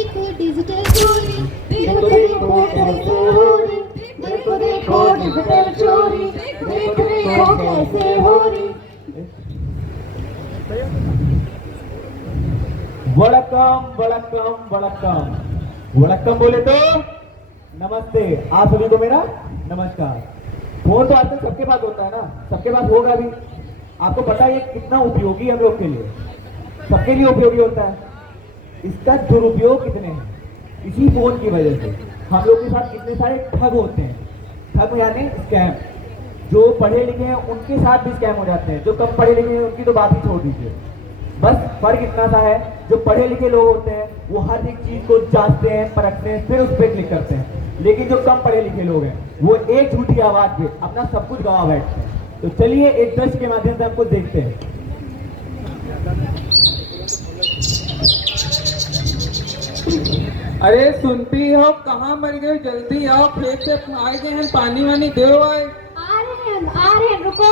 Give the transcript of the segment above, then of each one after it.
देखो डिजिटल चोरी, देखो देखो कैसे हो रही, देखो देखो डिजिटल चोरी, देखो देखो कैसे हो रही। वड़कम वड़कम वड़कम वड़कम बोले तो नमस्ते। आप सभी को मेरा नमस्कार। फोन तो आजकल सबके पास होता है ना, सबके पास होगा भी। आपको पता है ये कितना उपयोगी है हम लोग के लिए, सबके लिए उपयोगी होता है। इसका दुरुपयोग कितने हैं, इसी फोन की वजह से हम लोग के साथ कितने सारे ठग होते हैं। ठग यानी स्कैम। जो पढ़े लिखे हैं उनके साथ भी स्कैम हो जाते हैं, जो कम पढ़े लिखे हैं उनकी तो बात ही छोड़ दीजिए। बस फर्क इतना सा है, जो पढ़े लिखे लोग होते हैं वो हर एक चीज को जांचते हैं, परखते हैं, फिर उस पर क्लिक करते हैं। लेकिन जो कम पढ़े लिखे लोग हैं वो एक झूठी आवाज पे अपना सब कुछ गवा बैठते हैं। तो चलिए एक दृश्य के माध्यम से आपको देखते हैं। अरे सुनती हो, कहाँ मर गए? जल्दी आओ, खेत से आए गए हैं, पानी वानी दो आए। आ रहे हैं, रुको।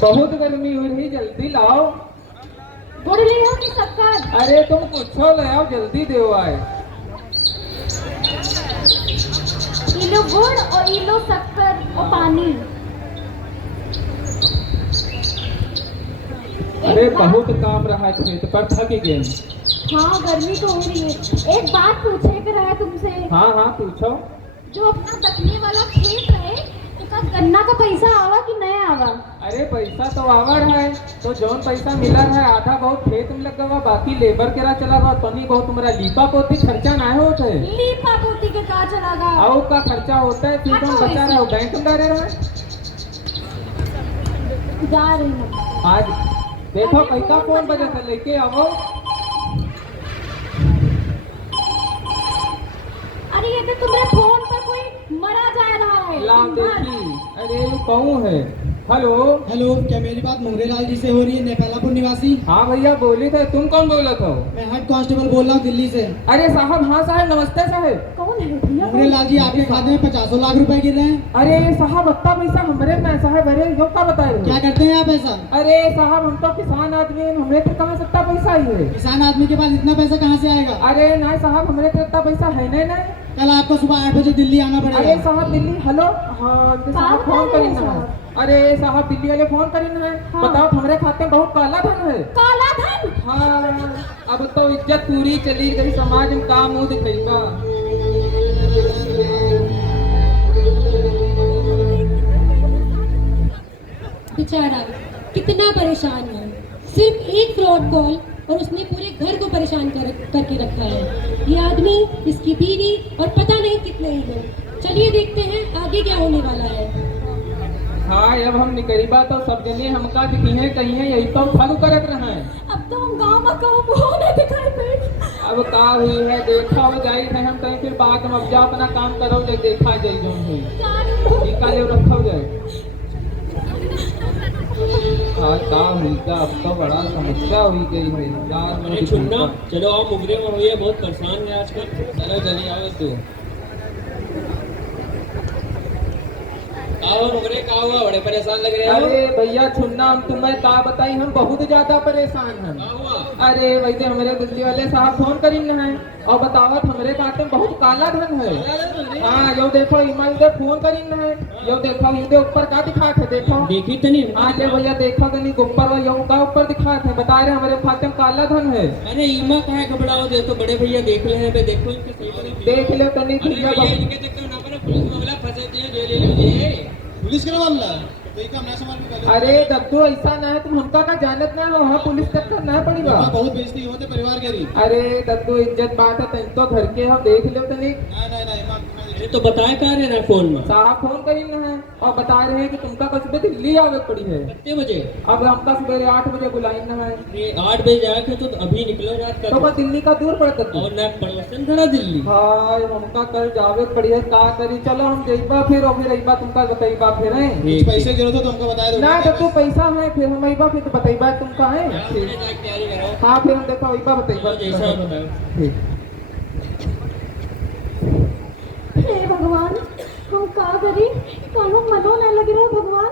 बहुत गर्मी हो रही, जल्दी लाओ। गुड़ ले हो कि शक्कर? अरे तुम कुछो ले आओ, जल्दी दो आए। इलो गुड़ और इलो शक्कर और पानी। अरे बहुत काम रहा है खेत पर, थक गए। हाँ गर्मी तो हो रही है। एक बात पूछे कर है तुमसे। हाँ हाँ पूछो। जो अपना दखने वाला खेत है उसका गन्ना का पैसा आवा कि नहीं आवा? अरे पैसा तो आवर है, तो जौन पैसा मिला है आधा बहुत खेत में लगा हुआ, बाकी लेबर के रहा चला गया। तनी बहुत तुम्हारा लीपा पोती खर्चा ना होता है। लीपा पोती के का चला गा? आओ का खर्चा होता है, फिर तुम बचा रहे हो बैंक में डाले रहे। जा रही हूँ आज देखो पैसा फोन बजे से लेके आओ। अरे ये तो तुम्हारे फोन पर कोई मरा जा रहा है। ला देखी। अरे कौन है? हेलो हेलो, क्या मेरी बात मोहरेलाल जी से हो रही है, नेपालापुर निवासी? हाँ भैया बोली थे। तुम कौन बोला था? मैं हेड कांस्टेबल बोल रहा हूँ दिल्ली से। अरे साहब, हाँ साहब, नमस्ते साहब। कौन है भैया? मोहरेलाल जी, आपके खाते में 50 लाख रुपए गिर रहे हैं। अरे साहब इतना पैसा हमरे में साहब? अरे यो क्या बताए? क्या करते हैं आप ऐसा? अरे साहब हम तो किसान आदमी हैं, हमरे तो कहाँ से इतना पैसा ही है? किसान आदमी के पास इतना पैसा कहाँ से आएगा? अरे नहीं साहब, हमरे तो इतना पैसा है नहीं। कल आपको सुबह 8 बजे दिल्ली आना अरे पड़ेगा। साहब दिल्ली। हेलो हाँ साहब, फोन करीना है। अरे साहब दिल्ली वाले फोन करीना है। हाँ। बताओ हमारे खाते में बहुत काला धन है। काला धन? हाँ अब तो इज्जत पूरी चली गई, समाज में काम मुंह दिखेगा। बेचारा कितना परेशान है। सिर्फ एक फ्रॉड कॉल और उसने पूरे घर को परेशान करके रखा है। ये आदमी, इसकी बीवी और पता नहीं कितने ही लोग। चलिए देखते हैं आगे क्या होने वाला है। हाँ अब हम निकरीबा तो सब जने हमका दिखी है, कहीं है यही तो ठग करत रहे हैं। अब तो हम गाँव में काम होने दिखाई दे। अब का हुई है देखा हो जाई है, हम कहीं फिर बाद में अब जा अपना काम करो जाए, देखा जाए जो हुई निकाले रखो जाए। हाँ का हुई का, अब तो बड़ा समस्या हुई गई है यार। अरे छुन्ना, चलो आओ, मुगरे में हुई है, बहुत परेशान है आजकल। चलो चलिए आओ तू। आओ मुगरे, का हुआ? बड़े परेशान लग रहे हो। अरे भैया छुन्ना, हम तुम्हें का बताई, हम बहुत ज्यादा परेशान हैं। का हुआ? अरे वैसे हमारे दिल्ली वाले साहब फोन करीन है और बतावत हमारे खाते में बहुत काला धन है। हाँ यो देखो ईमेल पे फोन करीन है, यो देखो इनके ऊपर का दिखा थे, देखो देखी तो नहीं। हाँ ले भैया देखो तो नहीं, ऊपर यो का ऊपर दिखा थे, बता रहे हमारे खाते में काला धन है। अरे ईमा कहाँ घबराओ, देखो बड़े भैया देख रहे हैं, देखो इनके सही बने। देख ले तो नहीं अरे भैया। भैया इनके चक्कर ना पड़े, पुलिस मामला फंसे दिए, जेल ले लीजिए। पुलिस का मामला तो काम ना संभाल में। अरे दद्दू ऐसा ना है, तुम हमका का जानत ना हो, हाँ पुलिस चक्कर ना पड़ेगा। बहुत बेइज्जती होते परिवार के। अरे दद्दू इज्जत बात है, तुम तो घर के हो, देख लो तो नहीं। अरे तो बताए कहाँ रहे ना फोन में? साहब फोन करीन है और बता रहे हैं कि तुमका कल सुबह दिल्ली आवे पड़ी है। कितने बजे? अब हमका सुबह 8 बजे बुलाइन है। ये 8 बजे जाए थे तो अभी निकलो रात तो का। दिल्ली का दूर पड़ता था। और ना पड़ोसन खड़ा दिल्ली। हाँ हमका कल जावे पड़ी है, का करी। चलो हम जइबा फिर, और फिर अइबा तुमका बताइबा फिर है। कुछ पैसे गिरो तो तुमको बता दो ना दद्दू पैसा है, फिर हम अइबा फिर तो बताइबा तुमका है। तैयारी करो। हाँ फिर हम देखो अइबा बताइबा जैसा बताओ। ठीक। हे भगवान, हम का करी? कानो मनो न लग रहा भगवान।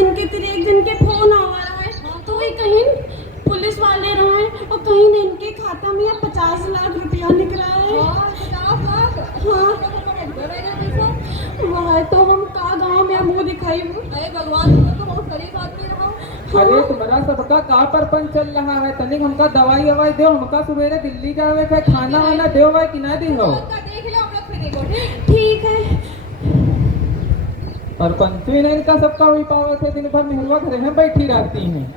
जिनके तेरे एक जन के फोन आवा रहा है तो वही कहीं पुलिस वाले रहे और कहीं ने इनके खाता में 50 लाख रुपया निकला है। 50 लाख? हाँ वह तो हम का गाँव में मुँह दिखाई। अरे भगवान तो बहुत गरीब आदमी रहा। अरे तुम्हारा सबका का परपन चल रहा है, तनिक हमका दवाई ववाई दो, हमका सवेरे दिल्ली जावे है, खाना वाना दो भाई कि ना दी हो। देख लो हम लोग फिर देखो। ठीक है। और पंचवी नहीं इनका सबका हुई पावे थे, दिन भर निहलवा घरे में बैठी रहती हैं।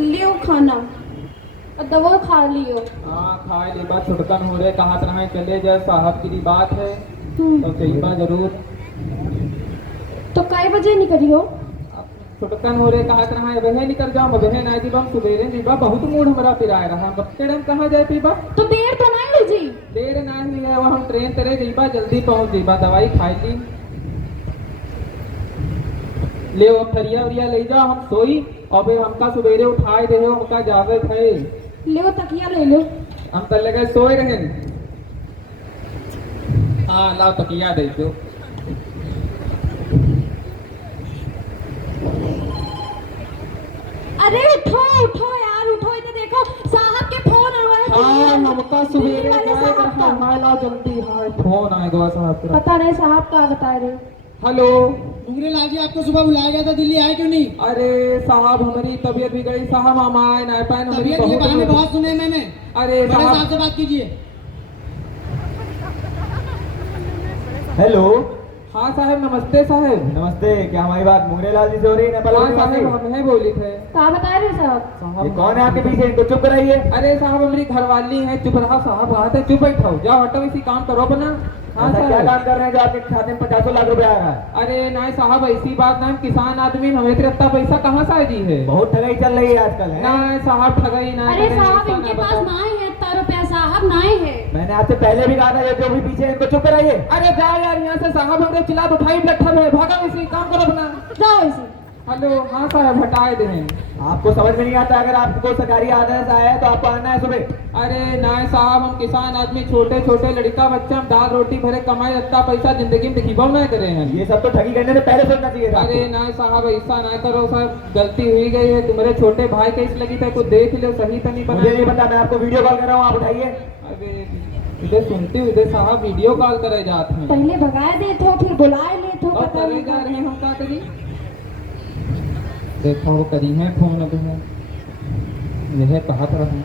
लियो खाना और दवा खा लियो। हाँ खाए ले बा, छुटकन हो रहे कहा तरह चले जाए, साहब की बात है तो चाहिए जरूर। तो कई बजे निकलियो? छुटकन हो रहे कहा तरह वह निकल जाओ, वह ना दीबा सुबेरे दीबा, बहुत मूड हमारा पिराए रहा, बक्केडम कहाँ जाए पीबा। तो देर तो नहीं लीजी? देर ना ही है, वह हम ट्रेन तेरे जीबा, जल्दी पहुँच जीबा, दवाई खाई ली ले, वो फरिया उरिया ले जाओ, हम सोई और फिर हमका सवेरे उठाए दे हो, हमका जागत है। ले तकिया ले लो। हम तो लगे सोए रहे। हाँ लाओ तकिया दे दो। अरे उठो उठो यार उठो, इधर देखो साहब के फोन आ रहा है। हाँ हमका सवेरे दिल्ली वाले जाए साहब का। हाँ लाओ जल्दी, हाँ फोन आएगा साहब का। पता नहीं साहब का बता रहे। हेलो मुंगरेलाल जी आपको सुबह बुलाया गया था, दिल्ली आए क्यों नहीं? अरे साहब हमारी तबीयत बिगड़ी साहब, हम आए ना पाए, हमारी तबीयत ये बहाने बहुत सुने मैंने। अरे बड़े साहब साहब से बात कीजिए। हेलो। हाँ साहब नमस्ते साहब। नमस्ते, क्या हमारी बात मुंगरेलाल जी से हो रही है? नेपाल हाँ निवासी? साहब हमें बोली थे। क्या बता रहे साहब? ये साहब कौन है आपके पीछे? इनको चुप कराइए। अरे साहब हमारी घरवाली है, चुप रहा साहब, बात है चुप बैठो, जाओ हटो, इसी काम करो अपना। हाँ ऐसा क्या साहब। काम कर रहे हैं जो आपके खाते में 50 लाख रुपए आ रहा है? अरे नहीं साहब ऐसी बात ना, हम किसान आदमी, हमें तो इतना पैसा कहाँ से जी है। बहुत ठगाई चल रही है आजकल है। नहीं साहब ठगाई ना अरे करें, साहब ऐसा इनके ना पास बताओ। ना ही है इतना रुपया साहब, ना ही है। मैंने आपसे पहले भी कहा था ये जो भी पीछे है, इनको चुप कराइए। अरे जा यार यहाँ से साहब, हमरे चिल्लात उठाई बैठा है, भागा इसी काम करो अपना। जाओ इसे। हेलो हाँ साहब हटाए दें। आपको समझ में नहीं आता, अगर आपको सरकारी आदेश आया है तो आपको आना है सुबह। अरे नहीं साहब हम किसान आदमी, छोटे छोटे लड़का बच्चा, हम दाल रोटी भरे कमाई, इतना पैसा जिंदगी में दिखीबा नहीं करे हैं। ये सब तो ठगी करने से पहले सोचना चाहिए था अरे आपको। नहीं साहब ऐसा ना करो साहब, गलती हुई गई है, तुम्हारे छोटे भाई कैसे लगी था, कुछ देख लो, सही तो नहीं मुझे नहीं बना। पता, मैं आपको वीडियो कॉल कर रहा हूँ, आप उठाइए। अरे इधर सुनती हूँ, इधर साहब वीडियो कॉल करे जाते हैं पहले भगाए दे तो फिर बुलाए ले तो और पता करे नहीं जा कहाँ। रहे हैं, हम क्या करी। देखो वो करी है फोन अब है, यह कहा था रहा।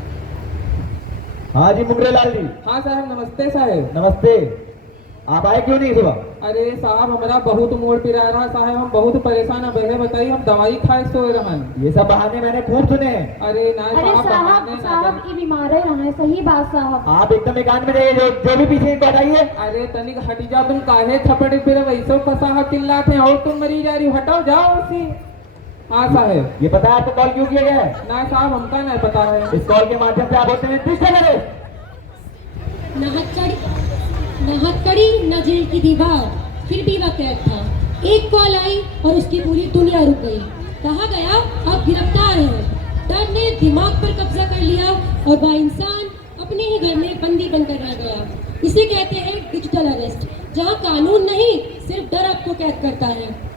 हाँ जी मुंगरेलाल जी। हाँ साहब नमस्ते साहब। नमस्ते, आप आए क्यों नहीं सुबह? अरे साहब हमारा बहुत मूड पिरा रहा साहब, हम बहुत परेशान है, बहरे बताइए, हम दवाई खाए सोए रहन। ये सब बहाने मैंने खूब सुने हैं। अरे ना अरे साहब साहब बहाने ना साहब करें। की बीमार है, सही बात साहब। आप एकदम एकांत में जाइए, जो भी पीछे इनको हटाइए। अरे तनिक हटी जाओ, तुम काहे थपड़े फिर वैसे साहब चिल्लाते हैं, और तुम मरी जा रही हो, हटाओ जाओ उसी। हाँ साहब। ये पता है आपको कॉल क्यों किया गया है? ना साहब हमका नहीं पता है। इस कॉल के माध्यम से आप होते हैं डिस्ट्रैक्ट। न हथकड़ी न जेल की दीवार, फिर भी वह कैद था। एक कॉल आई और उसकी पूरी दुनिया रुक गई। कहा गया आप गिरफ्तार हैं। डर ने दिमाग पर कब्जा कर लिया और वह इंसान अपने ही घर में बंदी बनकर रह गया। इसे कहते हैं डिजिटल अरेस्ट, जहाँ कानून नहीं सिर्फ डर आपको कैद करता है।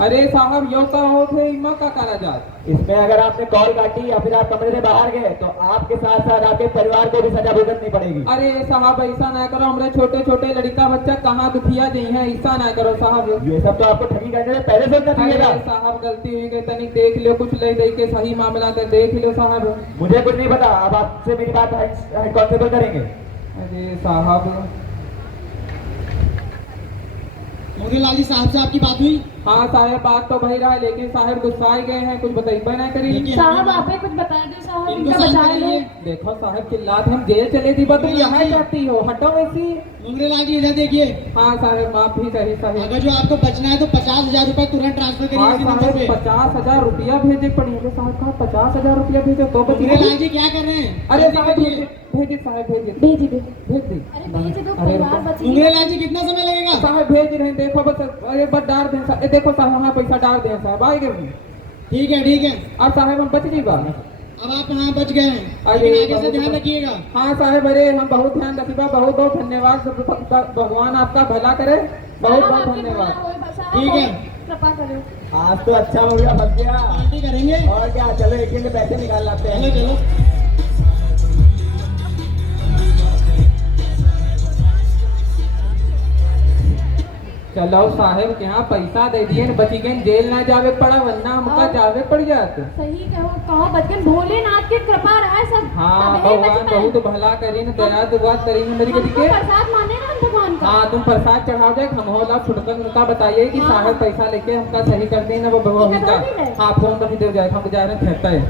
अरे साहब यो का हो थे इमा का कारा जात। इसमें अगर आपने कॉल काटी या फिर आप कमरे से बाहर गए तो आपके साथ साथ आपके परिवार को भी सजा भुगतनी पड़ेगी। अरे साहब ऐसा ना करो, हमारे छोटे छोटे लड़का बच्चा कहाँ दुखिया जी है, ऐसा ना करो साहब। ये सब तो आपको ठगी करने से पहले सोचना चाहिए अरे था। साहब गलती हुई गई, तनिक देख लो, कुछ ले दे के सही मामला कर देख लो साहब। मुझे कुछ नहीं पता, अब आपसे मेरी बात हेड कांस्टेबल करेंगे। अरे साहब। मुंगरेलाल जी साहब से आपकी बात हुई? हाँ साहब बात तो भई रहा है, लेकिन साहब गुस्साए गए हैं, कुछ बताइए ना करी। लेकिन- साहब आप ही कुछ बता दो साहब, इनको इनका शांत बचा लो। करिए। देखो साहब चिल्लात, हम जेल चले थी, तुम यहाँ जाती हो, हटो वैसी। मुंगरेलाल जी इधर देखिए, हाँ साहब माफ भी सही सही। अगर जो आपको बचना है तो 50,000 रुपए तुरंत ट्रांसफर करिए हाँ इसी नंबर साहब पे। 50,000 रुपया भेजे पड़ेंगे साहब, कहा 50,000 रुपया भेजो तो बची। मुंगरेलाल जी क्या कर रहे हैं? अरे जल्दी साहब करिए। भेजे साहब भेजे भेज दे। भेज दी। अरे भेज दो, अरे परिवार बची। मुंगरेलाल जी कितना समय लगेगा? साहब भेज रहे हैं, देखो बस अरे बस डाल दें साहब, देखो साहब हाँ पैसा डाल दें साहब, आएंगे। ठीक है ठीक है। और साहब हम बच गई बात। अब आप यहाँ बच गए हैं, अरे, लेकिन आगे से बहुत- ध्यान रखिएगा। हाँ साहब, अरे हम बहुत ध्यान रखिएगा। बहुत बहुत धन्यवाद। भगवान आपका भला करे। बहुत बहुत धन्यवाद। ठीक है, कृपा करो। आज तो अच्छा हो गया, बच गया। पार्टी करेंगे। और क्या, चलो एक के पैसे निकाल लाते हैं। चलो चलो। चलो साहेब के यहाँ पैसा दे दिए, बची गए, जेल ना जावे पड़ा, वरना हमका जावे पड़ जाते। सही कहो बचपन भोलेनाथ की कृपा रहा सब। हाँ, तब है भगवान बचपन। बहुत भला करी न, दया दुआ करी न मेरी गति हमको के। प्रसाद माने ना हम भगवान का। हाँ, तुम प्रसाद चढ़ाओ जाए, हम होला फुटकर उनका बताइए कि साहब पैसा लेके हमका सही कर देना वो भगवान ठीक का। है, ठीक है। हाँ, फोन रख दे जाए, हम जा रहे हैं खेता है।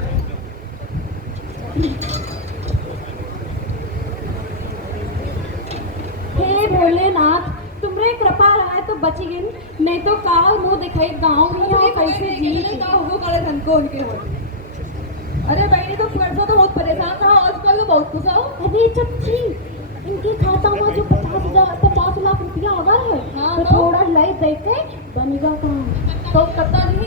हे भोलेनाथ, तुमरे कृपा रहा तो बची गई, नहीं तो का मुंह दिखाई गाँव में हो कैसे जी। अरे बहनी तो परसों तो बहुत परेशान था, आजकल तो बहुत खुश हो। अरे चच्ची, इनके खाता में जो 50 लाख रुपया आ गया है, हाँ, तो तो? थोड़ा लय देके बनेगा काम। तो करता नहीं।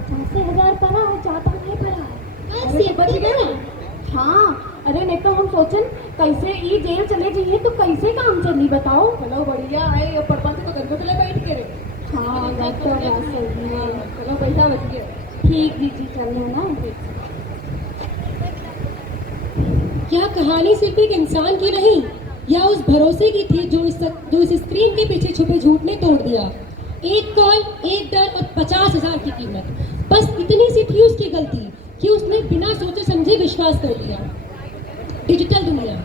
85,000 पड़ा है, ज्यादा नहीं पड़ा है। अरे तो बच गए ना। हाँ, अरे नहीं तो हम सोचन कैसे ये जेल चले जाइए तो कैसे काम चली बताओ। चलो बढ़िया है, ये परपंच तो घर पे बैठ के रहे। हाँ, बात तो बात सही है। चलो पैसा बच गया। ठीक दीदी, चलो ना। क्या कहानी सिर्फ एक इंसान की नहीं, या उस भरोसे की थी जो इस स्क्रीन के पीछे छुपे झूठ ने तोड़ दिया। एक कॉल, एक डर और 50,000 की कीमत, बस इतनी सी थी उसकी गलती कि उसने बिना सोचे समझे विश्वास कर दिया। डिजिटल दुनिया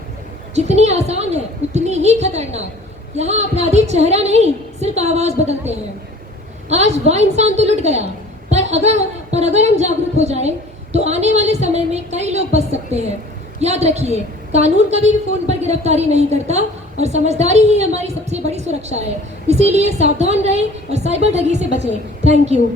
जितनी आसान है उतनी ही खतरनाक। यहाँ अपराधी चेहरा नहीं, सिर्फ आवाज बदलते हैं। आज वह इंसान तो लुट गया, पर अगर हम जागरूक हो जाएं, तो आने वाले समय में कई लोग बच सकते हैं। याद रखिए, कानून कभी भी फोन पर गिरफ्तारी नहीं करता और समझदारी ही हमारी सबसे बड़ी सुरक्षा है। इसीलिए सावधान रहें और साइबर ठगी से बचें। Thank you.